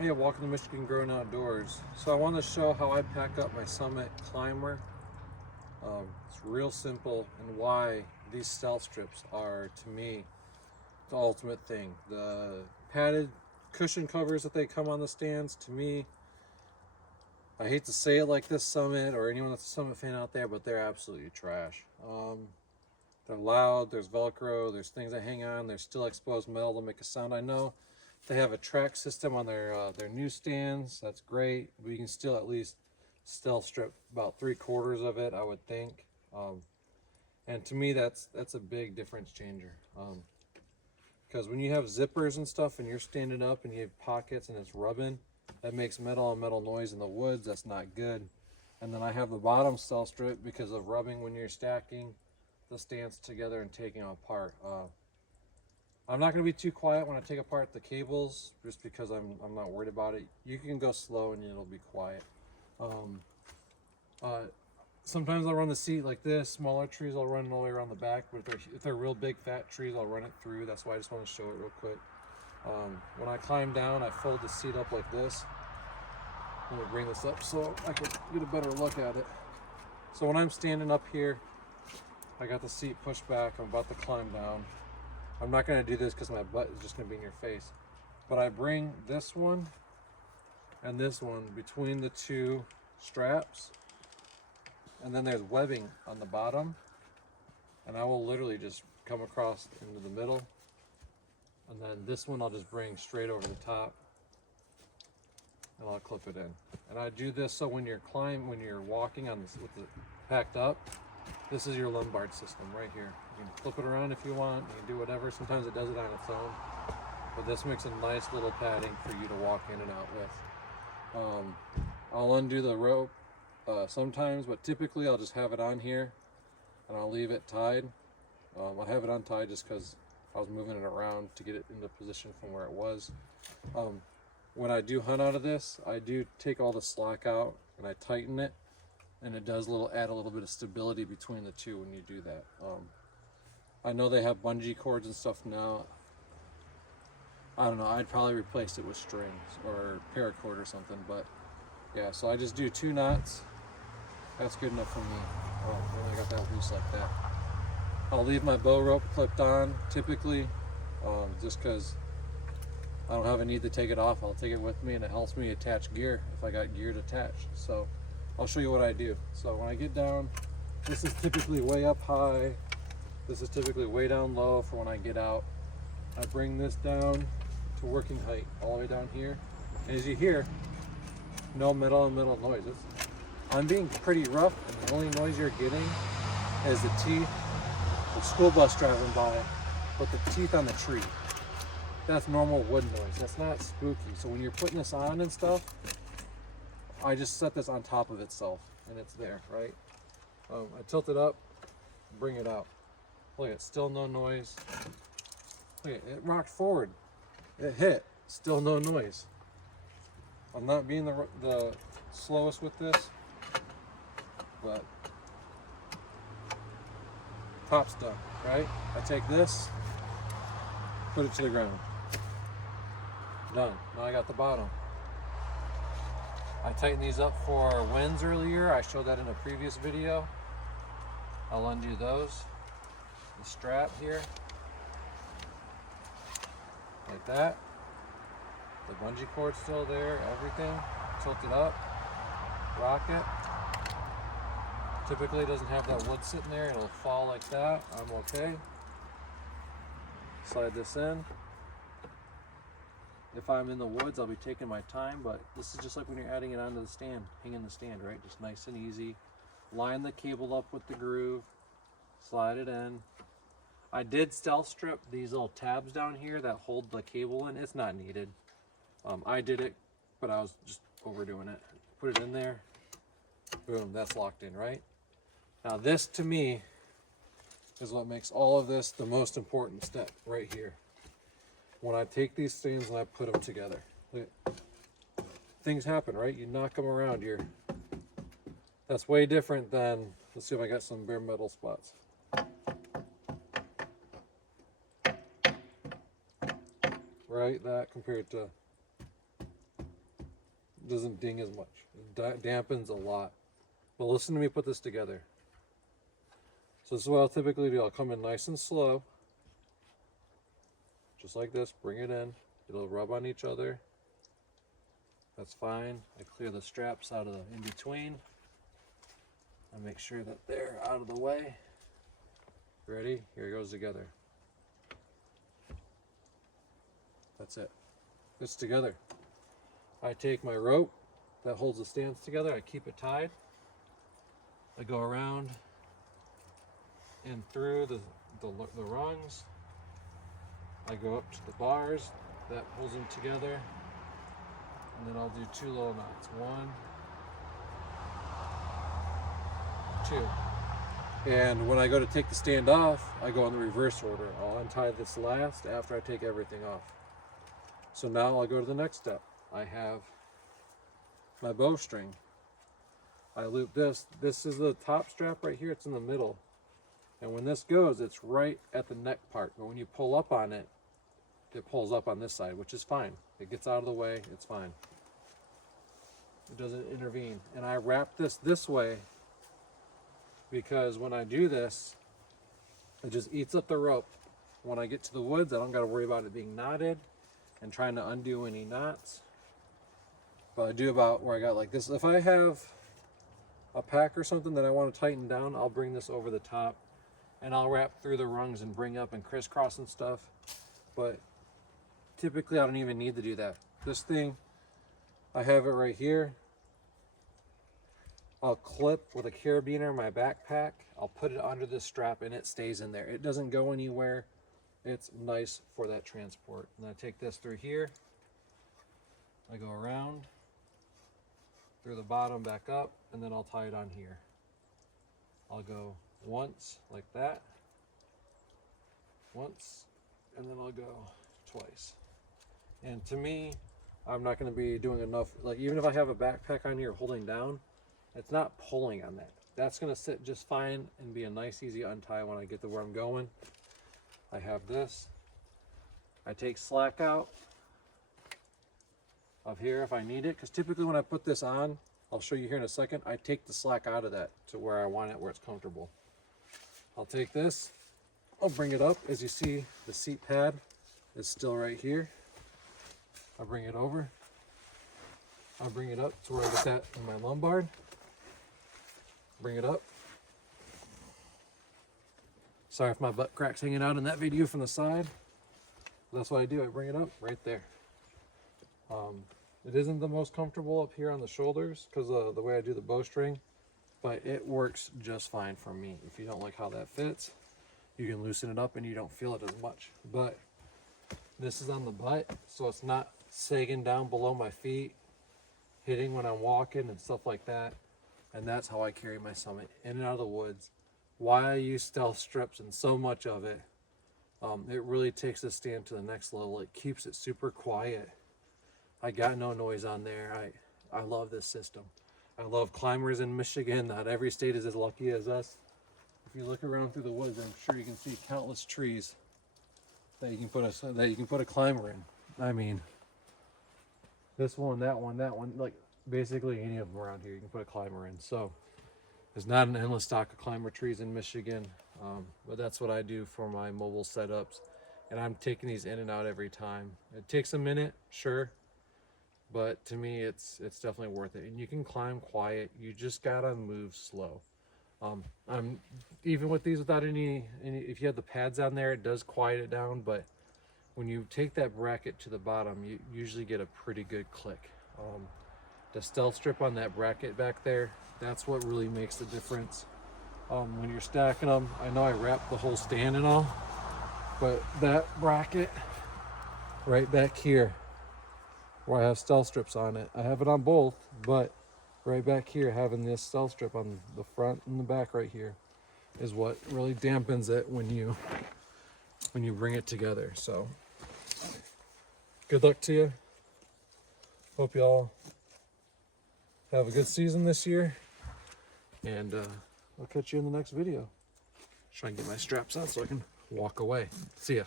Hey, welcome to Michigan Growing Outdoors. So I want to show how I pack up my Summit Climber. It's real simple and why these stealth strips are, to me, the ultimate thing. The padded cushion covers that they come on the stands, to me, I hate to say it like this, Summit, or anyone that's a Summit fan out there, but they're absolutely trash. They're loud, there's Velcro, there's things that hang on, there's still exposed metal to make a sound. I know they have a track system on their newsstands, that's great, but you can still at least stealth strip about 3/4 of it, I would think. And to me, that's a big difference changer. Because when you have zippers and stuff and you're standing up and you have pockets and it's rubbing, that makes metal on metal noise in the woods, that's not good. And then I have the bottom stealth strip because of rubbing when you're stacking the stands together and taking them apart. I'm not going to be too quiet when I take apart the cables, just because I'm not worried about it. You can go slow and it'll be quiet. Um, uh, Sometimes I'll run the seat like this. Smaller trees I'll run all the way around the back, but if they're real big fat trees, I'll run it through. That's why I just want to show it real quick. When I climb down, I fold the seat up like this. Let me bring this up so I can get a better look at it. So when I'm standing up here, I got the seat pushed back. I'm about to climb down. I'm not going to do this because my butt is just going to be in your face. But I bring this one and this one between the two straps. And then there's webbing on the bottom. And I will literally just come across into the middle. And then this one I'll just bring straight over the top. And I'll clip it in. And I do this so when you're walking on this with it packed up, this is your lumbar system right here. You can flip it around if you want. You can do whatever. Sometimes it does it on its own. But this makes a nice little padding for you to walk in and out with. I'll undo the rope sometimes, but typically I'll just have it on here and I'll leave it tied. I'll have it untied just because I was moving it around to get it into position from where it was. When I do hunt out of this, I do take all the slack out and I tighten it, and it does add a little bit of stability between the two when you do that. I know they have bungee cords and stuff now. I don't know, I'd probably replace it with strings or paracord or something, but yeah, so I just do 2 knots. That's good enough for me. When I got that loose like that. I'll leave my bow rope clipped on typically, just because I don't have a need to take it off. I'll take it with me and it helps me attach gear if I got gear attached. So I'll show you what I do. So when I get down, this is typically way up high. This is typically way down low for when I get out. I bring this down to working height all the way down here. And as you hear, no metal on metal noises. I'm being pretty rough, and the only noise you're getting is the teeth of school bus driving by, but the teeth on the tree. That's normal wood noise. That's not spooky. So when you're putting this on and stuff, I just set this on top of itself, and it's there, right? I tilt it up, bring it out. Look, it's still no noise. Look, it rocked forward. It hit, still no noise. I'm not being the slowest with this, but top's done, right? I take this, put it to the ground. Done. Now I got the bottom. I tightened these up for winds earlier. I showed that in a previous video. I'll undo those. The strap here, like that. The bungee cord's still there, everything. Tilt it up, rock it. Typically it doesn't have that wood sitting there, it'll fall like that. I'm okay. Slide this in. If I'm in the woods, I'll be taking my time, but this is just like when you're adding it onto the stand, hanging the stand, right? Just nice and easy. Line the cable up with the groove, slide it in. I did stealth strip these little tabs down here that hold the cable in. It's not needed. I did it, but I was just overdoing it. Put it in there, boom, that's locked in, right? Now this, to me, is what makes all of this the most important step right here. When I take these things and I put them together, things happen, right? You knock them around here. That's way different than, let's see if I got some bare metal spots. Right, that compared to doesn't ding as much. It dampens a lot. But listen to me put this together. So this is what I'll typically do. I'll come in nice and slow, just like this, bring it in. It'll rub on each other. That's fine. I clear the straps out of the in-between. I make sure that they're out of the way. Ready? Here it goes together. That's it. It's together. I take my rope that holds the stands together. I keep it tied. I go around and through the rungs. I go up to the bars that holds them together, and then I'll do 2 little knots. 1, 2. And when I go to take the stand off, I go in the reverse order. I'll untie this last after I take everything off. So now I'll go to the next step. I have my bowstring. I loop this. This is the top strap right here. It's in the middle. And when this goes, it's right at the neck part. But when you pull up on it, it pulls up on this side, which is fine. It gets out of the way, it's fine. It doesn't intervene. And I wrap this way because when I do this, it just eats up the rope. When I get to the woods, I don't gotta worry about it being knotted and trying to undo any knots. But I do about where I got like this. If I have a pack or something that I want to tighten down, I'll bring this over the top and I'll wrap through the rungs and bring up and crisscross and stuff. But typically I don't even need to do that. This thing, I have it right here. I'll clip with a carabiner my backpack. I'll put it under this strap and it stays in there. It doesn't go anywhere. It's nice for that transport. And I take this through here. I go around through the bottom back up, and then I'll tie it on here. I'll go once like that, once, and then I'll go twice. And to me, I'm not going to be doing enough, like even if I have a backpack on here holding down, it's not pulling on that. That's going to sit just fine and be a nice easy untie when I get to where I'm going. I have this. I take slack out of here if I need it, because typically when I put this on, I'll show you here in a second, I take the slack out of that to where I want it, where it's comfortable. I'll take this, I'll bring it up. As you see, the seat pad is still right here. I'll bring it over. I'll bring it up to where I get that in my lumbar. Bring it up. Sorry if my butt crack's hanging out in that video from the side. That's what I do, I bring it up right there. It isn't the most comfortable up here on the shoulders because of the way I do the bowstring, but it works just fine for me. If you don't like how that fits, you can loosen it up and you don't feel it as much. But this is on the butt, so it's not sagging down below my feet, hitting when I'm walking and stuff like that. And that's how I carry my Summit in and out of the woods. Why I use stealth strips and so much of it, it really takes the stand to the next level. It keeps it super quiet. I got no noise on there. I love this system. I love climbers in Michigan. Not every state is as lucky as us. If you look around through the woods, I'm sure you can see countless trees that you can put a climber in. I mean, this one, that one, like basically any of them around here you can put a climber in. So there's not an endless stock of climber trees in Michigan, but that's what I do for my mobile setups. And I'm taking these in and out every time. It takes a minute, sure. But to me, it's definitely worth it. And you can climb quiet. You just gotta move slow. I'm even with these without any, if you have the pads on there, it does quiet it down. But when you take that bracket to the bottom, you usually get a pretty good click. The stealth strip on that bracket back there, that's what really makes the difference. When you're stacking them, I know I wrapped the whole stand and all, but that bracket right back here, where I have stealth strips on it. I have it on both, but right back here, having this stealth strip on the front and the back right here is what really dampens it when you bring it together. So good luck to you. Hope y'all have a good season this year, and I'll catch you in the next video. Try and get my straps on so I can walk away. See ya.